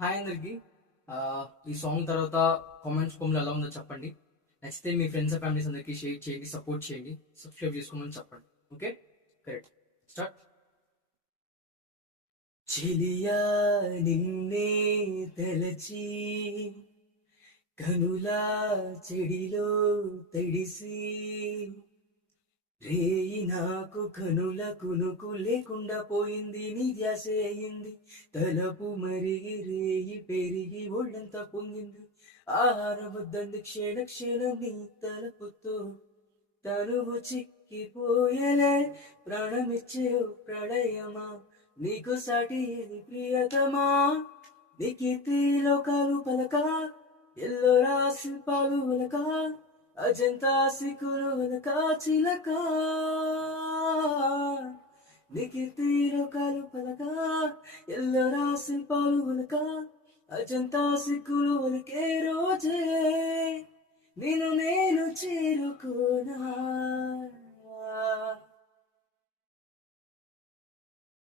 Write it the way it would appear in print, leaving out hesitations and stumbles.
Hi అందరికి. ఈ song తర్వాత కామెంట్స్ రూపంలో ఎలా ఉందో చెప్పండి. నచ్చితే మీ ఫ్రెండ్స్ అండ్ ఫ్యామిలీస్ అందరికీ షేర్ చేయండి, సపోర్ట్ చేయండి, సబ్స్క్రైబ్ చేసుకోమని చెప్పండి. Okay, correct. స్టార్ట్. చెలియా నిన్నే తలచి కనులా చెడిలో తడిసి రేయి నాకు కనుల కునుకు లేకుండా పోయింది, నీ ధ్యాసే అయింది. తలపు మరిగి రేయి పెరిగి ఒళ్ళంతా పొంగింది. ఆహారం వద్దంది క్షణ క్షణం నీ తలపుతో తనువు చిక్కిపోయలే. ప్రాణమిచ్చే ఓ ప్రళయమా, నీకు సాటి ఏది ప్రియతమా. నీకీర్తి లోకాలు పలక, ఎల్లోరా శిల్పాలు వలక, అజంతా సిక్కులు వలక చిలక. నీకీర్తి లోకాలు పలక, ఎల్లోరా శిల్పాలు వలక, అజంతా సిక్కులు వలకే రోజే నిన్ను నేను చేరుకోనా.